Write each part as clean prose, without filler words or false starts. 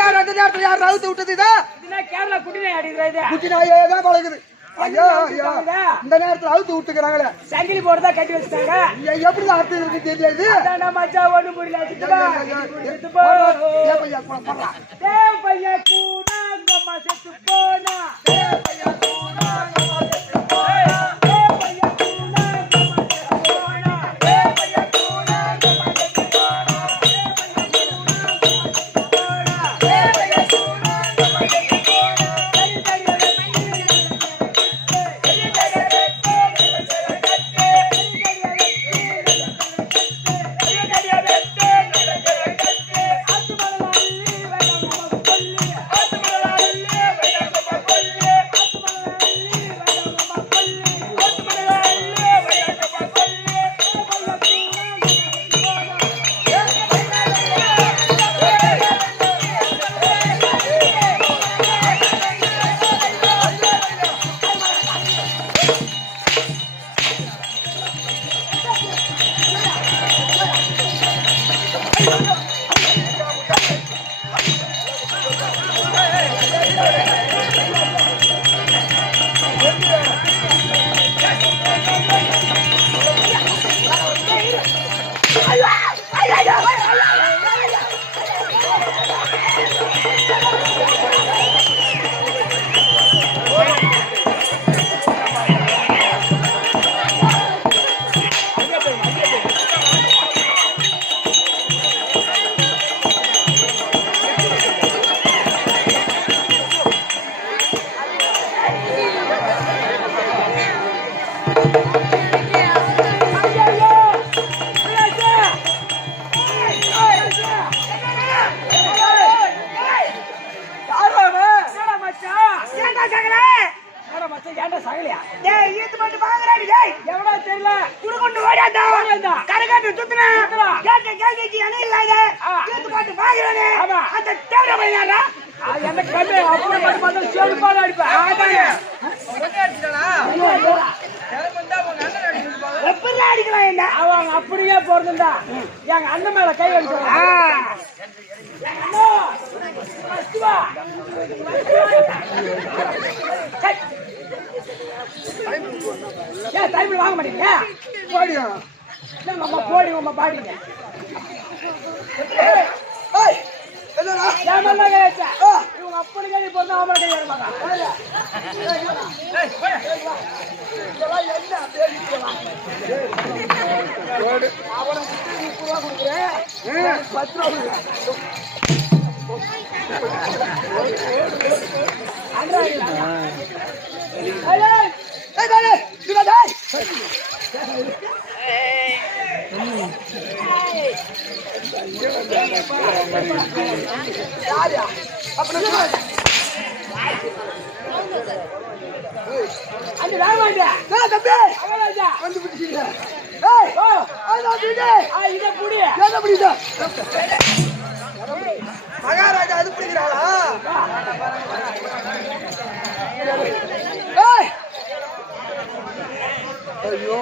யார் அந்த நேரத்துல யார் ரவுத்து விட்டதுதா? இதுனா கேரளா குட்டிநாய் அடிக்குது. குட்டிநாயே தான் பழகுது. ஐயா ஐயா இந்த நேரத்துல அவுத்து விட்டுக்கறாங்களே. சங்கிலி போடுறதா கட்டி வச்சிட்டாங்க. எப்படி அர்த்தம் தெரியல. அதான் மச்சான் ஒண்ணு புரியல. சித்தப்பா ஏ பையா போடா. ஏ பையா கூட அம்மா செத்து போனா. ஏ பையா கூட அம்மா செத்து போனா. ஏ பையா கூட அம்மா செத்து போனா. ஏ பையா கூட அம்மா செத்து போனா. ஏ பையா கூட அம்மா செத்து போனா. அப்படியே போறதுண்டா எங்க அண்ணன் மேல கை வச்சு ஏன் டைம்ல வாங்க மாட்டீங்க போடி உங்க பாடிங்க இவங்க அப்படி கை போறதா அவங்கள கை வர மாட்டாங்க அவனை 30 ரூபா கொடுக்குறேன் 10 ரூபா மகாராஜா அது பிடிக்கிறாளா? ஐயோ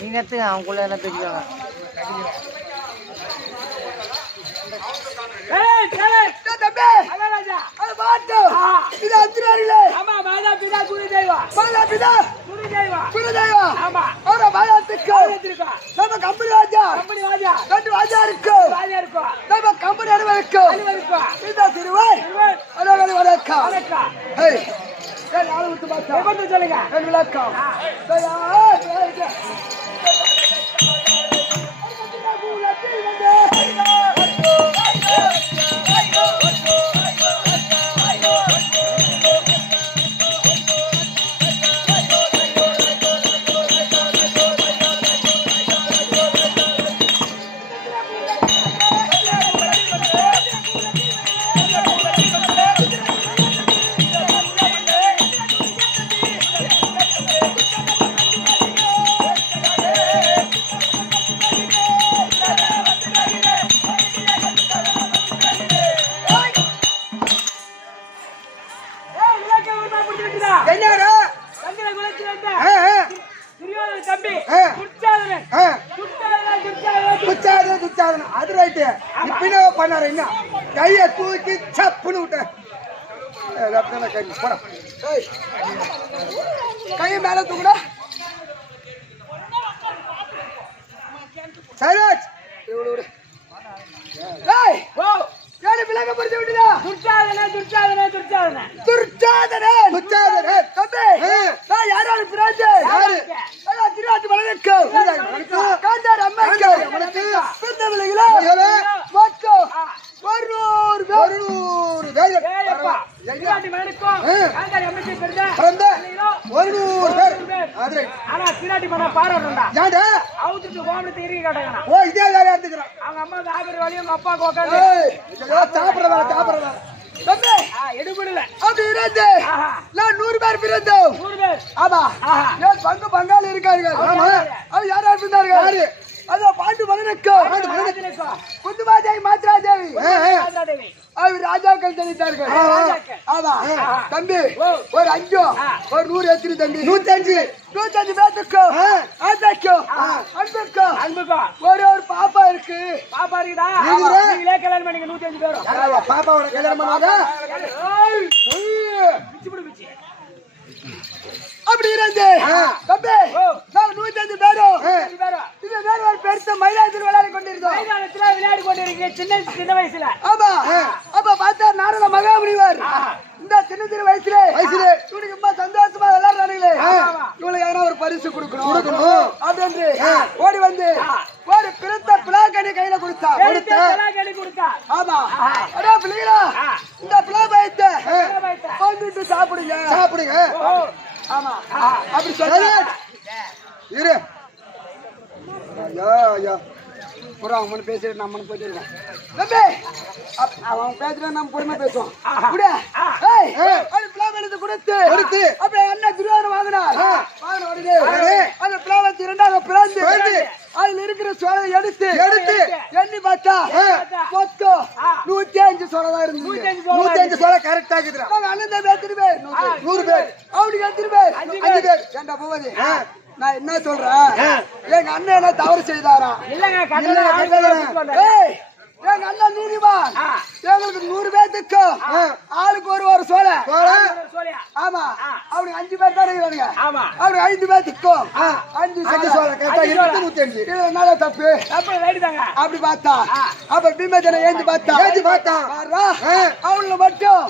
நீங்க எடுத்துங்க அவங்களுக்குள்ள என்ன பேசிக்கலாம். துர்ச்சாதனம் அது ரைட்டு இப்ப என்ன பண்ணாரு என்ன கையை தூக்கி சப்புன்னு விட்டேன் கையை மேல தூக்குடா சைராஜ் விலக பறிச்சு விட்டுதா துர்ச்சாதன துர்ச்சாதன துர்ச்சாதன துர்ச்சாதன துர்ச்சாதன தம்பி யாராவது பிராஜ் யாரு திருவாட்டு மலருக்கு காந்தார் அம்மைக்கு பிறந்த விலையில மொத்தம் 100 பேர் திருவாட்டு மலருக்கும் காந்தார் அம்மைக்கு பிறந்த 100 பேர் ஆனா திருவாட்டி மன பாராட்டுண்டா ஏன்டா அவுத்துட்டு கோமணத்தை இறுக்கி காட்டுறாங்க ஓ இதே வேலையா எடுத்துக்கிறான் அவங்க அம்மா ஆபர் வழியும் உங்க அப்பாவுக்கு உட்காந்து சாப்பிடுற தம்பி எடுபடல அப்படி இருந்து நான் 100 பேர் பிறந்தோம் 100 பேர் ஆமா ஏன் பங்கு பங்காளி இருக்காரு ஆமா அது யாரா இருந்தாரு யாரு அது பாண்டு மகனுக்கு குந்துமாதேவி மாத்ராதேவி அவர் ராஜாக்கள் தெளித்தார்கள் ஆமா தம்பி ஒரு 5 ஒரு 100 எத்தனை தம்பி 105 பேத்துக்கு அன்புக்கு ஒரு பாப்பா இருக்கு பாப்பா இருக்குதா நீங்களே கல்யாணம் பண்ணிக்க 105 பேரும் பாப்பாவோட கல்யாணம் பண்ணாதா அப்படி இருந்து தம்பி நான் 105 பேரும் இது வேற ஒரு பெருத்த மயிலாடுதுறை விளையாடி கொண்டிருந்தோம் மைதானத்துல விளையாடி கொண்டிருக்கீங்க சின்ன வயசுல ஆமா அப்ப பார்த்தா நாரத மகாமுனிவர் இந்த சின்ன வயசுல இவனுக்கு ரொம்ப சந்தோஷமா விளையாடுறானுங்களே இவளுக்கு எதனா ஒரு பரிசு கொடுக்கணும் அப்படின்னு ஓடி வந்து ஒரு பிறத்த பிளாக்கணி கையில கொடுத்தா ஆமா அடா பிள்ளைங்களா இந்த பிளா பயத்தை வாங்கிட்டு சாப்பிடுங்க ஆமா அப்படி சொல்ல இரு ஐயா ஒரு அவன் பேசுறது நம்ம போயிட்டு இருக்கேன் தம்பி அவன் பேசுற நம்ம பொறுமை பேசுவோம் கொடுத்து அப்படியே அண்ணன் துரியோதனன் வாங்கினார் உடனே அந்த பிளாவத்தை 2ஆக பிளந்து அதுல இருக்கிற சோளை எடுத்து எண்ணி பார்த்தா மொத்தம் 105 சோளை தான் இருந்தது 105 சோளை கரெக்டா இருக்குது அண்ணன் தான் எத்தனை பேர் 100 பேர் அவனுக்கு எத்தனை பேர் 5 பேர் ஏண்டா போவது நான் என்ன சொல்றேன் எங்க அண்ணன் என்ன தவறு செய்தாரா எங்க அண்ணன் நீதிமான் எங்களுக்கு 100 பேத்துக்கு ஆளுக்கு ஒரு சோளை ஆமா அவனுக்கு 5 பேர் தான் இருக்கிறானுங்க அவனுக்கு 5 பேத்துக்கும் 5 சோளை கரெக்டா 105 இதனால தப்பு அப்படி பார்த்தா அப்ப பீமஜன ஏஞ்சி பார்த்தா அவனுக்கு மட்டும்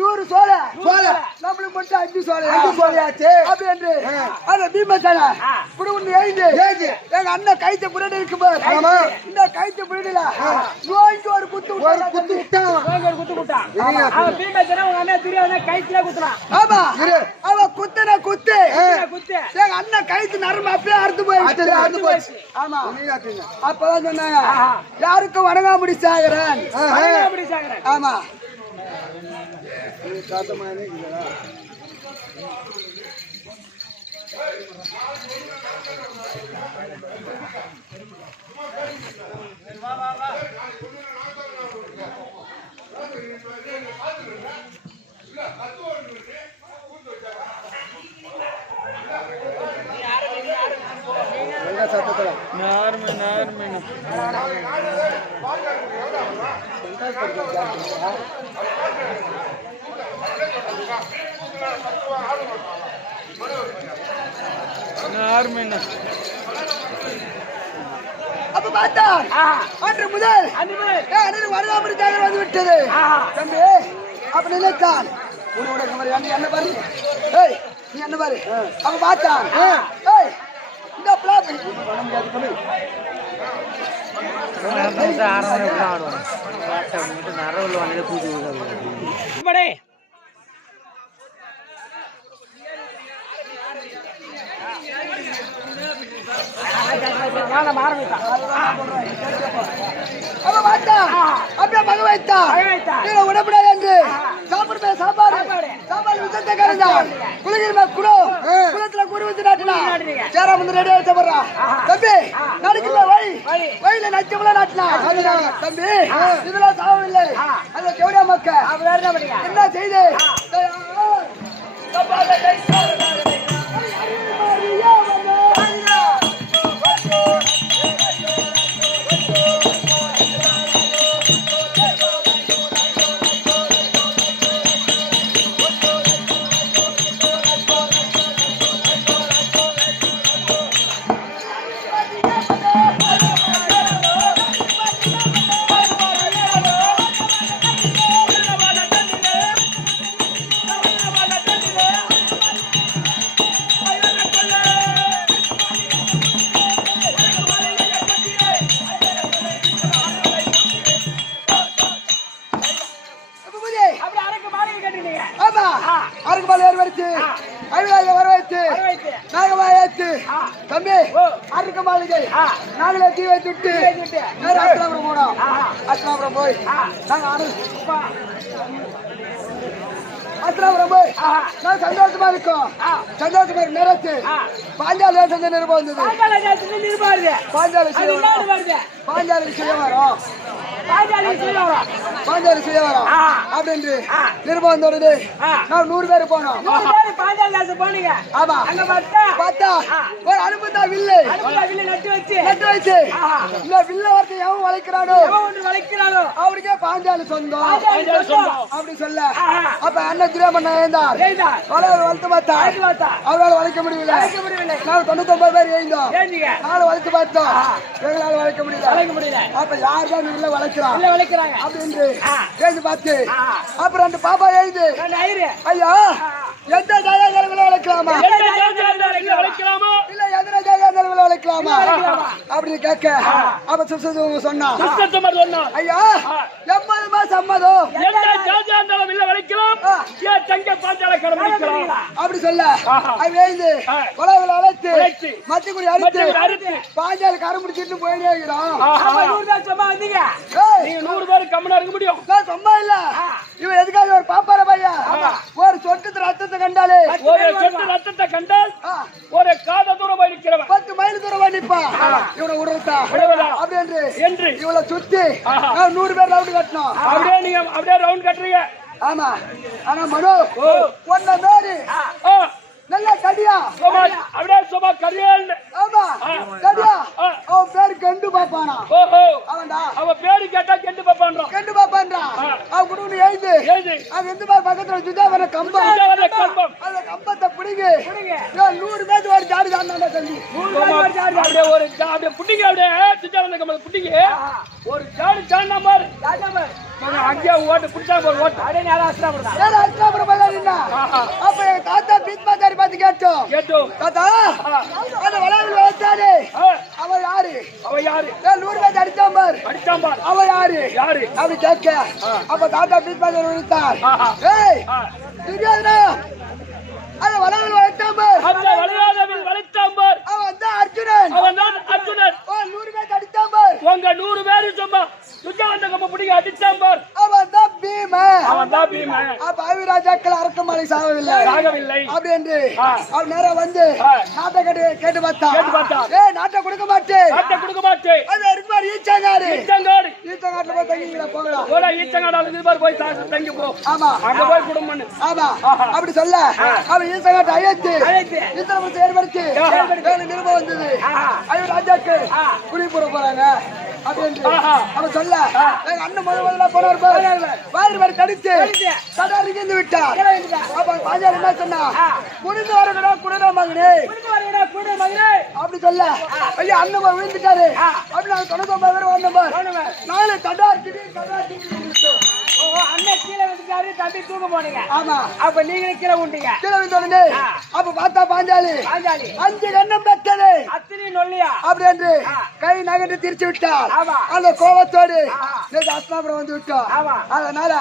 100 சோளை நம்மளுக்கு மட்டும் 5 சோளையாச்சு அப்படி என்று அந்த பீமஜன குடும்பம் ஏஞ்சி எங்க அண்ணன் கைத்த புரடி இருக்கு பாரு இந்த கைத்த புரடியில ஒரு குத்து ஆமா அவன் குத்துன குத்து எங்க அண்ணன் கைத்து நரம்பு அப்படியே அறுத்து போயிடுச்சு ஆமா அப்பதான் சொன்னாங்க யாருக்கும் வணங்காமுடி சாகரன் ஆமா அப்ப பார்த்தா அன்று முதல் வரலாறு வந்து விட்டது தம்பி அப்ப நினைத்தான் என்ன பாரு நீ என்ன பாரு அப்ப பார்த்தான் இந்த அப்படியே மக வைத்தா உடப்படாது என்று சாப்பிடுற சாப்பாடு விஷத்தை கரைந்தான் குளிக்கிற குளத்துல குறி வச்சு நாட்டினா சேரா வந்து ரெடி ஆயிட்ட போறா தம்பி நடுக்கிற வழியில நச்சமுல நாட்டினா தம்பி இதெல்லாம் சாவவில்லை அந்த ஜோடியா மக்க என்ன செய்து நாங்களே தீ வைத்து விட்டு நேரா அஸ்தினாபுரம் போனோம். அஸ்தினாபுரம் போய் நாங்க அஸ்தினாபுரம் போய் நான் சந்தோஷமா இருக்கோம். சந்தோஷமா இருக்கு நேரத்து பாஞ்சாலி தேசம் நிருபம் வந்தது. பாஞ்சாலி செய்ய வரோம் அப்படின்னு நிருபம் வந்த உடனே நான் 100 பேர் போனோம். ஆமா பார்த்தா ஒரு அனுபவத்தா வில்லு நட்டு வச்சு இந்த வில்ல ஒருத்தன் எவன் வளைக்கிறானோ அவருக்கே பாஞ்சாலி சொந்தம் அப்படி சொல்ல அப்ப அண்ணன் திரேமன் எழுந்தார். வளர்த்து பார்த்தா அவரால் வளைக்க முடியல. நாங்கள் 99 பேர் எழுந்தோம். நானும் வளைத்து பார்த்தோம். எங்களால் வளைக்க முடியல. அப்ப யார் தான் வில்ல வளைக்கிறாங்க அப்படின்னு எழுந்து பார்த்து அப்புறம் 2 பாப்பா எழுந்து ஐயா எந்த ஜாதகங்களை வளைக்கலாமா இல்ல எத்தனை ஜாதகங்களை வளைக்கலாமா அப்படின்னு கேட்க அப்ப சுசதுவங்க சொன்னா ஐயா 80 மாசம் சம்மதம் அப்படி சொல்ல அது எழுந்து உலகில் வளைத்து மத்திக்குடி அறுத்து பாஞ்சாலி கரை முடிச்சிட்டு போயிட்டே இருக்கிறோம். 100 பேர் கம்மனா இருக்க முடியும். சும்மா இல்ல இவன் எதுக்காக ஒரு பாப்பார பையா ஒரு சொட்டு ரத்தத்தை கண்டாலே ஒரு காத தூரம் போய் நிக்கிறவன் 10 மைல் தூரம் போய் நிப்பான். இவனை விடுறதா அப்படி என்று இவளை சுத்தி 100 பேர் ரவுண்ட் கட்டணும். அப்படியே ரவுண்ட் கட்டுறீங்க. ஆமா ஆனா மனு ஒன்ன மாரி நல்ல கடியா அப்படியே சும்மா கரியால் ஆமா கடியா அவன் பேரு கண்டு பாப்பானா. அவன்டா அவன் பேரு கேட்டா கெண்டு பாப்பான்றா. அவன் குடும்பம் எழுது அவன் எந்த மாதிரி பக்கத்துல சுஜாவன கம்பம் அந்த கம்பத்தை பிடிங்க 100 பேர் ஒரு ஜாடி தாண்டா தம்பி. அப்படியே ஒரு அப்படியே புட்டிங்க அப்படியே சுஜாவன கம்பத்தை புட்டிங்க ஒரு ஜாடி தாண்டா பாரு அங்கே ஓட்டு புடிச்சா போற ஓட்டு அப்படியே நேரா அஸ்தினாபுரம் போயிடா. அப்ப எங்க தாத்தா பீத்மாதாரி பார்த்து கேட்டோம் தாத்தா அந்த வளாவில் வளர்த்தாரு அவன் யாரு 100 பேர் அடிச்சான் பார் அவன் யாரு அப்படி கேட்க அப்ப தாத்தா பீத்மாதாரி விழுத்தார். ஏய் தெரியாதுடா அந்த வளாவில் வளர்த்தான் பார் அவன் தான் அர்ஜுனன் 100 பேர் அடிச்சான் பார் உங்க 100 பேரு சும்மா சுஜாவந்த கம்ப பிடிக்க அடிச்சான் பார் அவன் தான் பீமன். அப்ப அவிராஜாக்கள் அரக்கமலை சாகவில்லை அப்படி என்று அவன் நேரா வந்து நாட்டை கேட்டு பார்த்தா நாட்டை கொடுக்க மாட்டேன் அது இருப்பார் ஈச்சங்காடு போய் தங்கிங்களா போகலாம் ஈச்சங்காடு போய் தங்கி போ. ஆமா அங்க போய் குடும்பம் ஆமா அப்படி சொல்ல அவன் ஈச்சங்காட்டை அழைத்து ஈத்தனத்தை ஏற்படுத்தி நிருபம் வந்தது. அவிராஜாக்கு குடிபுற போறாங்க அப்படின்னு அவன் சொல்ல எங்க அண்ணன் முதல்ல போனார் தடிச்சு சடாரிக்கு விட்டார். அப்ப பாஞ்சாலி என்ன சொன்னா குடிந்து வரக்கூடா குடிடா மகனே அப்படி சொல்ல ஐயா அண்ணன் விழுந்துட்டாரு அப்படி நாங்க 99 பேர் வந்தோம். நாலு தடார் அண்ணன் கீழே வந்துட்டாரு தம்பி தூக்க போனீங்க. ஆமா அப்ப நீங்க கீழே உண்டீங்க. கீழே வந்து அப்ப பார்த்தா பாஞ்சாலி 5 கண்ணம் பெற்றது அத்தனை நொல்லியா அப்படி என்று கை நகட்டு திருச்சி விட்டார். அந்த கோபத்தோடு அஸ்தினாபுரம் வந்து விட்டோம். அதனால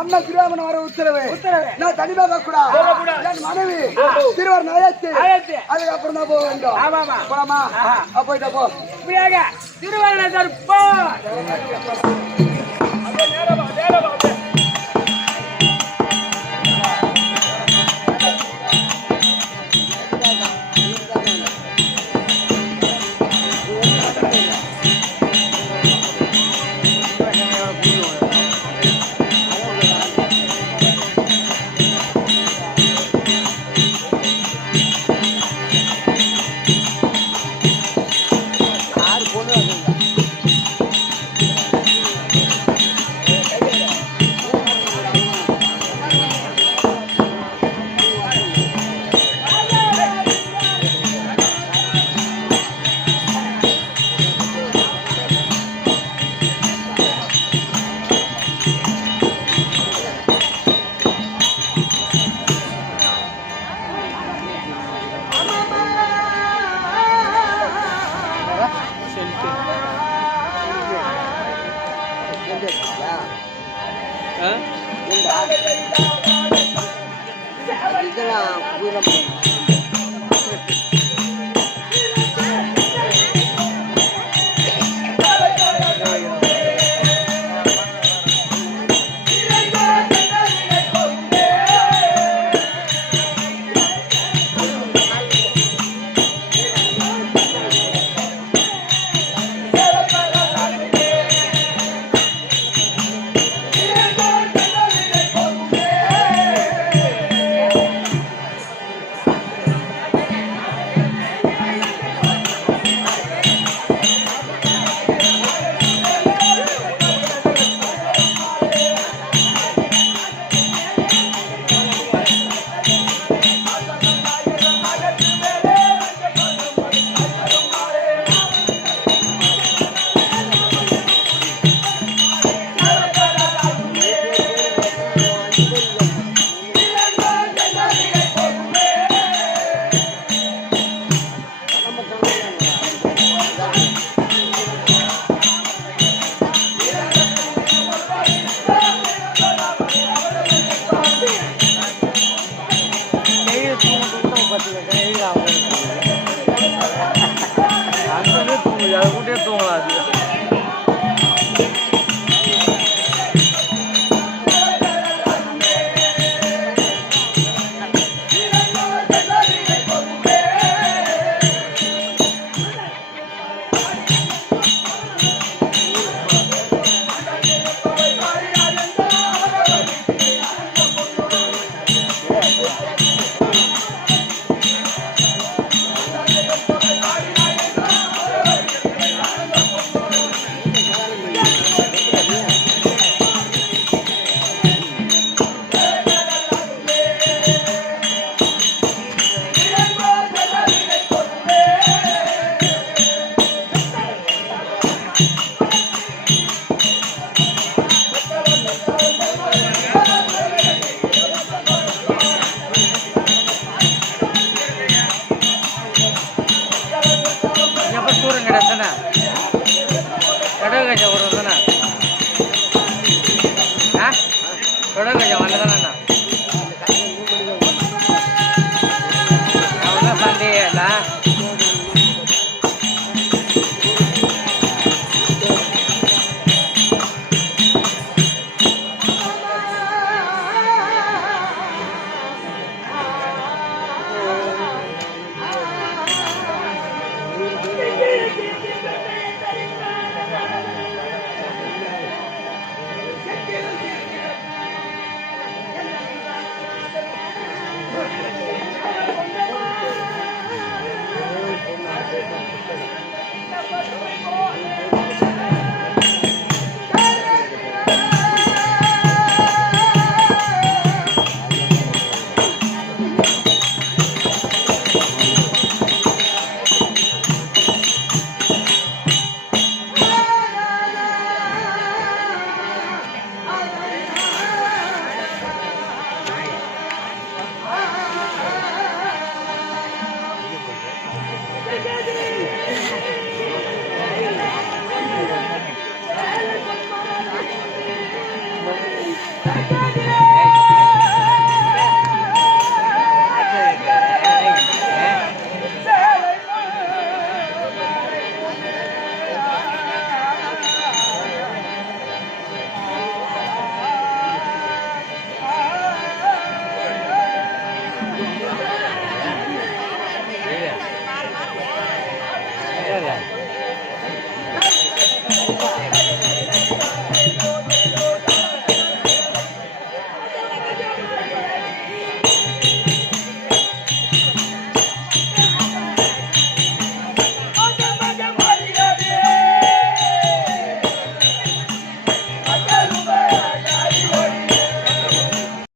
அம்மா திருவாமன் வர உத்தரவு நான் தனிமா கூடாது என் மனைவி திருவாரன் அழைத்து அதுக்கப்புறம் தான் போக வேண்டும். போலாமா போயிட்டா போ திருவாரன் தொடர் கஜம் வர்றதுதானே தொடர் கஜம் வரதானே